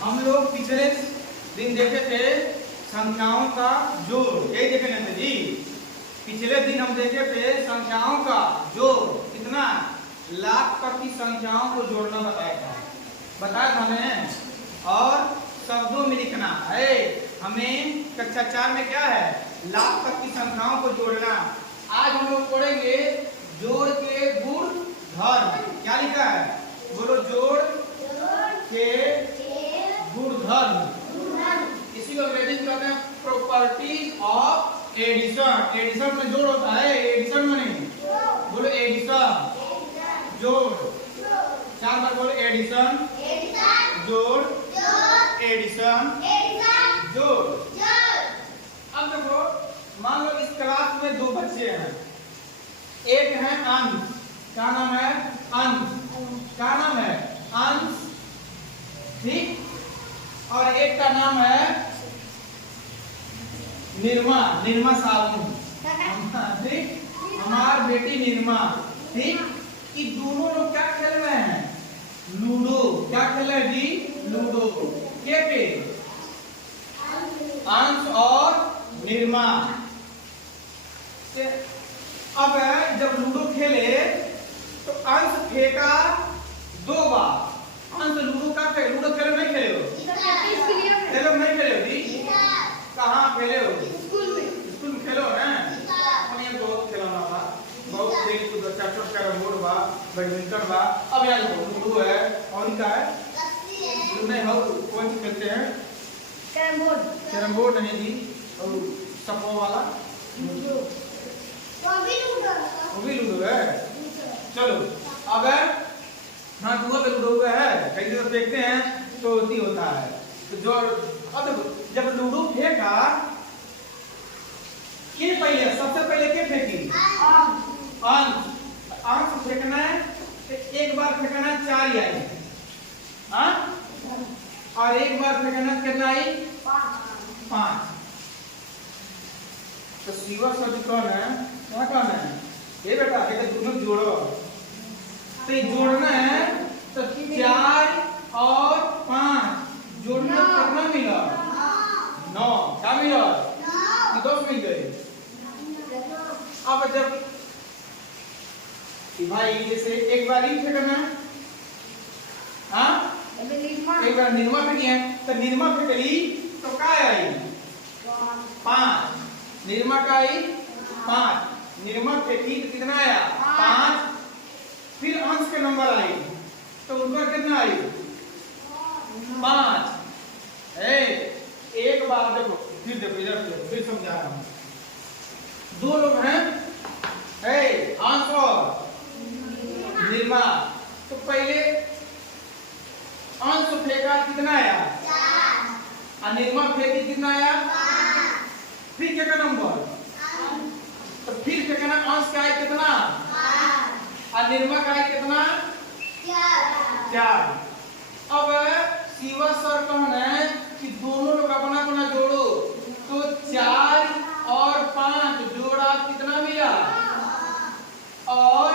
हम लोग पिछले दिन देखे थे संख्याओं का जोड़, यही देखे थे जी। पिछले दिन हम देखे थे संख्याओं का जोड़ कितना, लाख तक की संख्याओं को जोड़ना बताया था हमें। और शब्दों में लिखना है हमें। कक्षा 4 में क्या है, लाख तक की संख्याओं को जोड़ना। आज हम लोग पढ़ेंगे जोड़ के गुण धर्म। क्या लिखा है, बोलो, जोड़ के गुणधर्म। इसी को अंग्रेजी में कहते हैं प्रॉपर्टीज ऑफ एडिशन। एडिशन में जोड़ होता है, एडिशन में नहीं। बोलो एडिशन, जोड़। 4 बार बोलो, एडिशन, जोड़, एडिशन, जोड़। अब देखो, मान लो इस क्लास में 2 बच्चे हैं। एक है अंश, क्या नाम है, अंश। क्या नाम है, अंश, ठीक। और एक का नाम है निर्मा, निर्मा साबुन, ठीक। हमार बेटी निर्मा, ठीक। कि दोनों लोग क्या खेल रहे हैं, लूडो। क्या खेल रहे हैं जी, लूडो। के अंश और निर्मा। अब जब लूडो खेले तो अंश फेंका 2 बार। अंश लूडो का खेले, लूडो खेले नहीं खेले हो, खेलो नहीं खेले हो जी, कहाँ खेले हो, स्कूल में खेलो है। बहुत खिलौना बा, बहुत खेल कूद, बच्चा छोटा कैरम बोर्ड बा, बैडमिंटन बा। अब यार लूडो है और क्या है, नहीं हो कौन सी खेलते हैं, कैरम बोर्ड नहीं जी, और सपो वाला वो भी लूडो है। चलो अब हाँ, दुआ पे लूडो हुआ है, कई जगह फेंकते हैं तो होती होता है। तो जो अब देखो, जब लूडो फेंका, के पहले, सबसे पहले के फेंकी, अंश। अंश फेंकना है तो एक बार फेंकना 4 आई, हाँ, और एक बार फेंकना कितना आई, 5। तो सीवा शब्द कौन है, क्या कौन है, ये बेटा, कहते दोनों जोड़ो। तो ये जोड़ना है तो 4 और 5 जोड़ना कितना मिला, 9। क्या मिला, 10 मिल गए। अब जब भाई जैसे एक बार ही फेंकना, हाँ, एक बार निर्मा फेंकी है तो निर्मा फेंकली तो क्या आई, 5। निर्मा का आई 5, निर्मा फेंकी तो कितना आया, 5। फिर अंश के नंबर आई तो उनका कितना आई, 5। एक बार देखो, फिर देखो इधर से, फिर समझा रहा हूं। 2 लोग हैं, अंश और निर्मा। तो पहले अंश फेंका कितना आया, 4। और निर्मा फेंकी कितना आया, 5। फिर क्या का नंबर, तो फिर फेंकना अंश का है कितना, 5। और निर्मा का है कितना, 4। अब शिवा सर कहना है कि दोनों लोग अपना अपना जोड़ो। तो 4 और 5 जोड़ा कितना मिला, और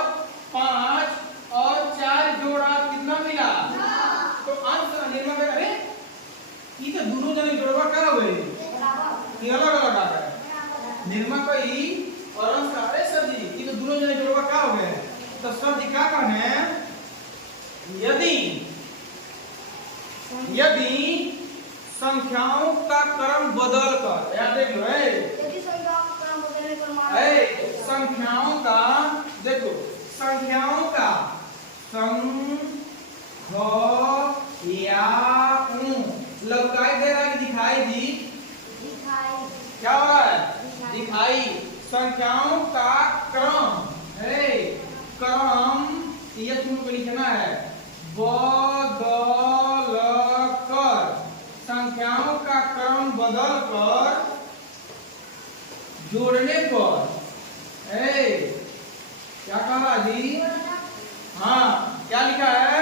5 और 4 जोड़ा कितना मिला, तो अंश निर्मा का, अरे ये तो दोनों जने जोड़वा कर हुए, ये अलग अलग आ गए, निर्मा का ही और अंश का। अरे सर जी, ये तो दोनों जने जोड़वा क्या हो गए। तो सर जी क्या कहना है, यदि संख्याओं का क्रम बदल कर, याद देख लो, संख्याओं का, देखो संख्याओं का लौकाई दे रहा है कि दिखाई दी, क्या हो रहा है, दिखाई। संख्याओं का क्रम, क्रम ये तुमको लिखना है, बदल कर, संख्याओं का क्रम बदल कर जोड़ने पर, क्या कहा जी, हाँ, क्या लिखा है,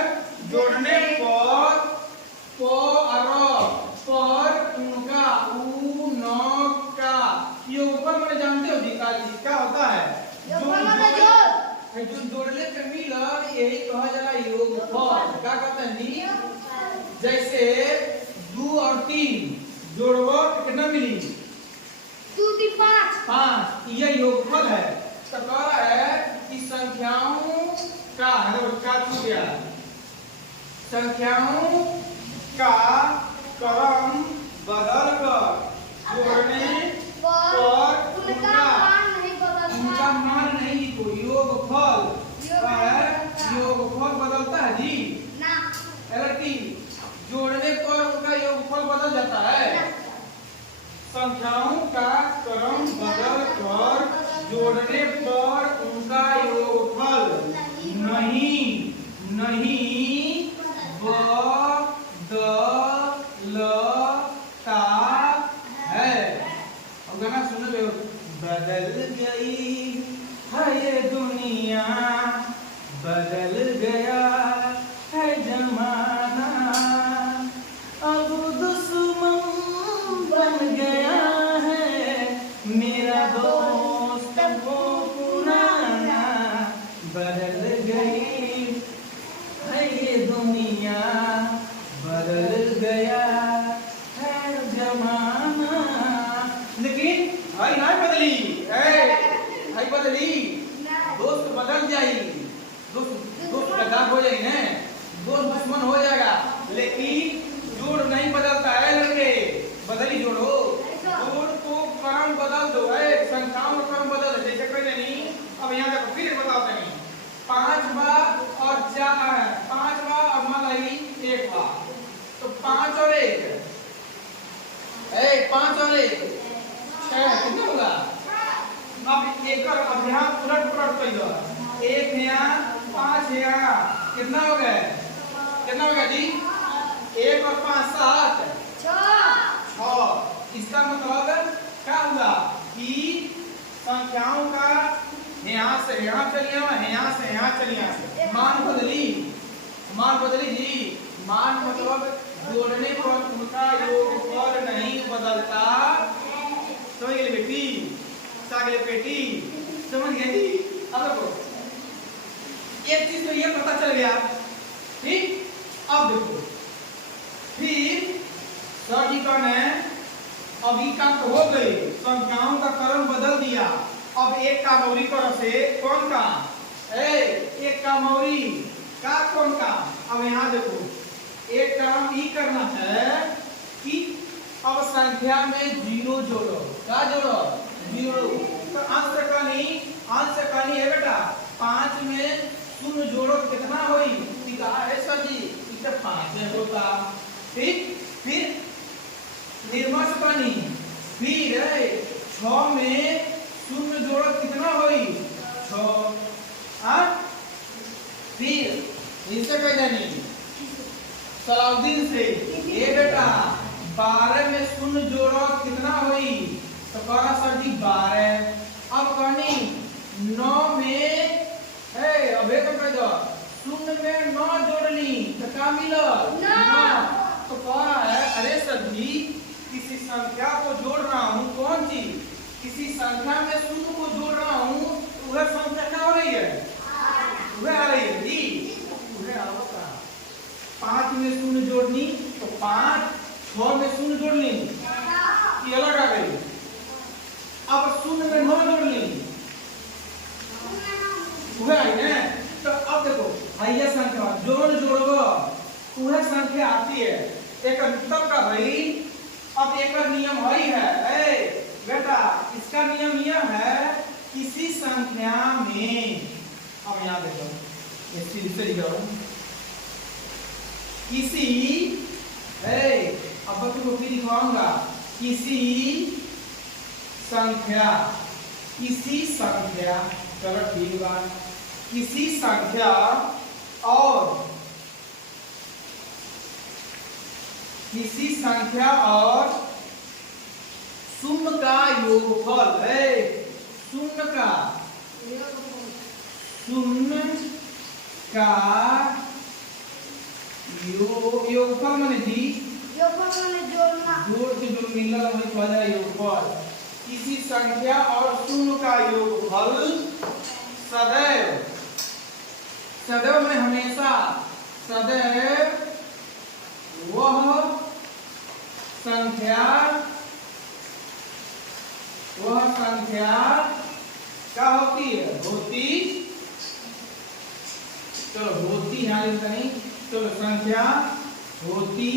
जोड़ने पर उनका ये ऊपर मैंने जानते हो जी, क्या होता है, जो जोड़ने पे मिला, यही कहा जाला योगफल। क्या कहते हैं जी, जैसे और 3 जोड़बो तो कितना मिली? 2 3 5 5। यह योगफल है। तो कह रहा है कि संख्याओं का क्या छूट गया? संख्याओं का क्रम बदलकर जोड़ने पर उनका मान नहीं तो योगफल क्या है? योगफल बदलता है जी ना। LRT जोड़ने पर उनका योगफल बदल जाता है। संख्याओं का क्रम बदलकर जोड़ने पर उनका योगफल नहीं बदलता है। अब गाना सुन लो। बदल गई है ये दुनिया, बदल गया है जमाना, अब दुश्मन बन गया है मेरा दोस्त वो पुराना। बदल गई है ये दुनिया, बदल गया है जमाना। लेकिन भाई ना बदली, भाई बदली, दोस्त बदल जाएगी, दोस्त गद्दार हो जाएगी ना, दोस्त दुश्मन हो जाएगा। लेकिन जोड़ नहीं बदलता है लड़के, बदली जोड़ो। जोड़ को क्रम बदल दो, संख्याओं का क्रम बदल दो। जैसे कोई नहीं, अब यहाँ देखो फिर बताते हैं। 5 बार और 4 5 बार और मान ली 1 बार, तो 5 और 1 5 और 1 6 कितना होगा? अब एक अब यहाँ उलट कर दो। 1 यहाँ 5 यहाँ कितना हो गया? कितना हो गया जी? 1 और 5 7 6। इसका मतलब क्या हुआ कि संख्याओं का यहाँ से यहाँ चलिए, यहाँ से यहाँ चलिए, मान बदली जी। मान मतलब जोड़ने पर उनका योगफल नहीं बदलता। समझ गए बेटी? बेटी समझ गए जी? अब देखो एक चीज तो ये पता चल गया, ठीक। अब देखो फिर सर जी कहने अब ये काम तो हो गई, संख्याओं का क्रम बदल दिया। अब एक का मौरी कर से कौन का? एक का मौरी का कौन का? अब यहाँ देखो एक काम ये करना है कि अब संख्या में 0 जोड़ो। क्या जोड़ो? 0। तो अंश कहानी है बेटा। 5 में 0 जोड़ो कितना होई? है सर जी इसे 5 होता, ठीक। फिर निर्मस कहानी, फिर 6 में 0 जोड़ो कितना होई? 6। फिर इनसे कह देनी सलाउद्दीन से, ये बेटा 12 में 0 जोड़ो कितना हुई? तो कहा सर जी 12। अब कहनी 9 में अबे तो कह दो 0 में 9 जोड़ ली तो क्या मिला? 9। तो कह रहा है अरे सर जी किसी संख्या को जोड़ रहा हूँ, कौन चीज? किसी संख्या में 0 को जोड़ रहा हूँ, वह संख्या क्या हो रही है? वह आ रही है जी, वह आवता। 5 में 0 जोड़नी तो 5, 6 में 0 जोड़ ली, ये अलग आ गई। अब 0 में 9 जोड़ ली, वह आई ना। तो अब देखो भैया संख्या जोड़ो वह संख्या आती है। एक तब का भाई अब एक नियम है बेटा, इसका नियम यह है किसी संख्या में, अब यहाँ देखो इससे लिख रहा हूँ, किसी अब बच्चों को फिर दिखाऊंगा, किसी संख्या चलो ठीक बात, किसी संख्या और शून्य का योगफल है। शून्य का योगफल माने जी जोड़ना, जोड़ के जो मिलल वही कहला योगफल। किसी संख्या और शून्य का योगफल सदैव में हमेशा वह संख्या वह संख्या क्या होती है? होती, चलो होती यहाँ लिखता नहीं, चलो संख्या होती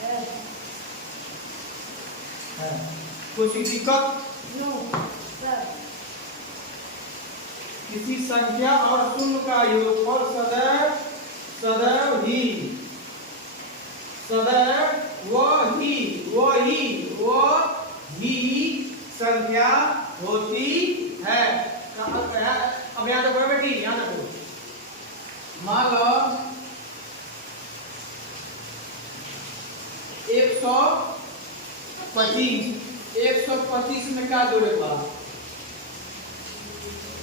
है। कुछ दिक्कत? किसी संख्या और शून्य का योगफल सदैव सदैव ही संख्या होती है। अब यहाँ देखो बेटी, यहाँ देखो, मान लो 125 में क्या जोड़ेगा?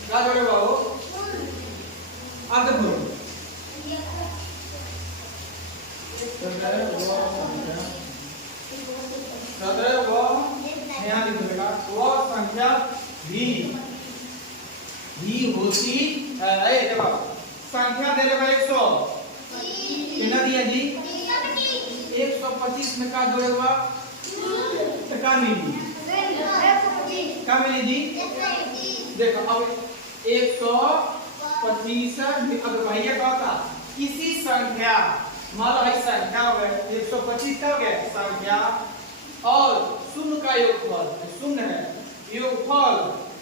क्या जोड़ेगा वो? अब देखो सदैव यहाँ लिखेगा वह संख्या भी होती है। देखो संख्या दे देगा 100, कितना दिया जी? 125 में क्या जोड़ेगा? क्या मिली? क्या मिली जी? देखो अब 125 अब भैया क्या था? किसी संख्या, मान लो भाई संख्या हो गए 125 का हो गया संख्या और शून्य का योगफल, शून्य है योगफल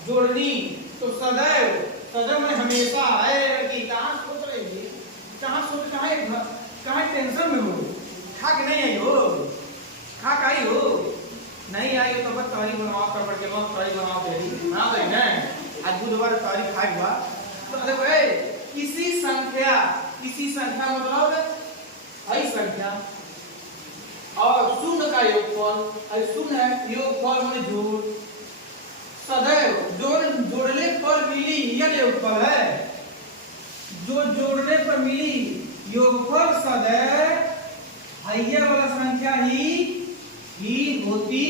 जोड़नी, तो सदैव में हमेशा है कि कहाँ सोच रही है, कहाँ टेंशन में हो, खा के नहीं आई हो, खा के आई हो, नहीं आई हो तो बस तारीख बनवाओ कर के लोग तारीख बनवाओ तेरी बना दे ना, आज बुधवार तारीख खाएगा। तो देखो किसी संख्या मतलब आई संख्या और शून्य का योगफल, शून्य है योगफल में जोड़, सदैव जोड़ने पर मिली यह योगफल है, जो जोड़ने पर मिली योगफल सदैव भैया वाला संख्या ही होती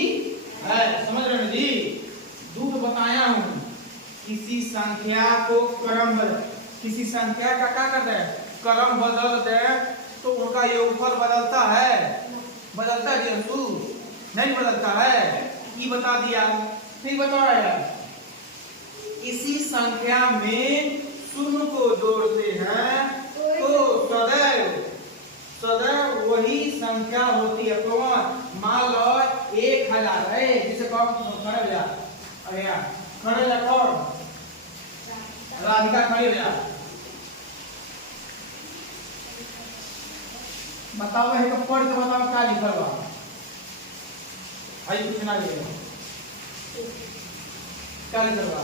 है। समझ रहे हैं जी? दूध बताया हूं, किसी संख्या को किसी संख्या का क्या करते हैं? क्रम बदल दे तो उनका योगफल बदलता है जी अंशु? नहीं बदलता है, ये बता दिया। फिर बता रहा है इसी संख्या में शून्य को जोड़ते हैं तो सदैव वही संख्या होती है। तो मान लो 1000 है, जिसे खड़े हो जा, अरे यार खड़े जा, कौन? राधिका खड़ी हो जा, बताओ है तो पढ़ के बताओ क्या लिखल बा भाई, कुछ ना लिखे क्या लिखल बा?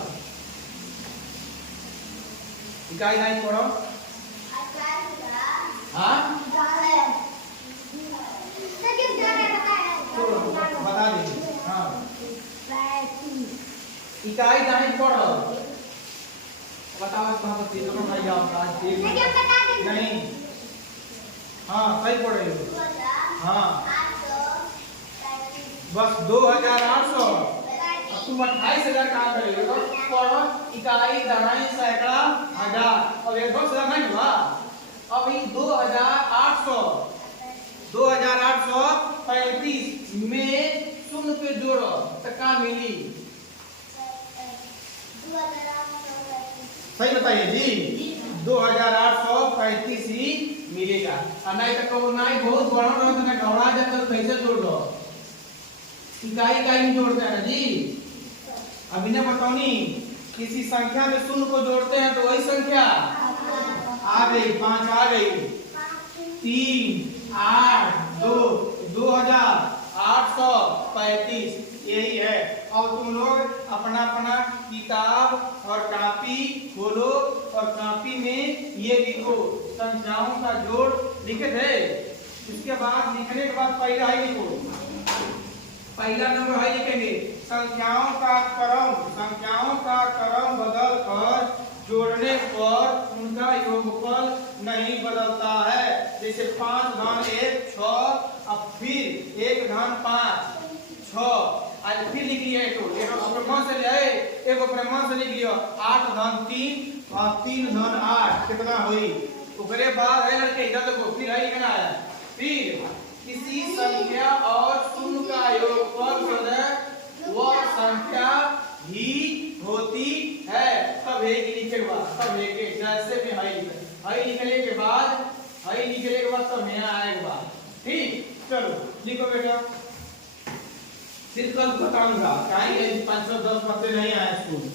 इकाई लाइन पढ़ो। हाँ बता दीजिए। हाँ इकाई लाइन पढ़ो, बताओ कहाँ पर नंबर भाई आपका नहीं? हाँ सही पढ़ रही हो। हाँ बस 2800, अब तुम 28000 कहाँ कर रही हो? पढ़ो इकाई दहाई सैकड़ा हजार, अब 10,000 नहीं हुआ, अभी 2835 में शून्य पे जोड़ो तो क्या मिली? सही बताइए जी, 2835 ही मिलेगा। नहीं तो कहो नहीं बहुत बड़ा रहा तो ना घबरा जाता तो कैसे जोड़ दो? इकाई नहीं जोड़ते हैं जी। अभी ना बताओ किसी संख्या में शून्य को जोड़ते हैं तो वही संख्या आ गई, 5 आ गई, 3 8 2 2835 यही है। और तुम लोग अपना अपना किताब और कापी खोलो और कापी में ये लिखो संख्याओं का जोड़ लिखे थे। इसके बाद लिखने के बाद पहला ही लिखो, पहला नंबर है लिखेंगे संख्याओं का क्रम बदल कर जोड़ने पर उनका योगफल नहीं बदलता है। जैसे 5 धन 1 6, अब फिर 1 धन 5 6, आज फिर लिख लिया मन से ले एक अपने मन से लिख लियो 8 धन 3 और 3 धन 8 कितना हुई? उसके बाद है लड़के इधर देखो, फिर है लिखना है, फिर किसी संख्या और ही होती है। तब है की लिखे के बाद, तब है के जैसे में हई लिखने के बाद, हई लिखने के बाद तब यहाँ आएगा। ठीक, चलो लिखो बेटा। फिर कल बताऊंगा, 510 पत्ते नहीं आए स्कूल।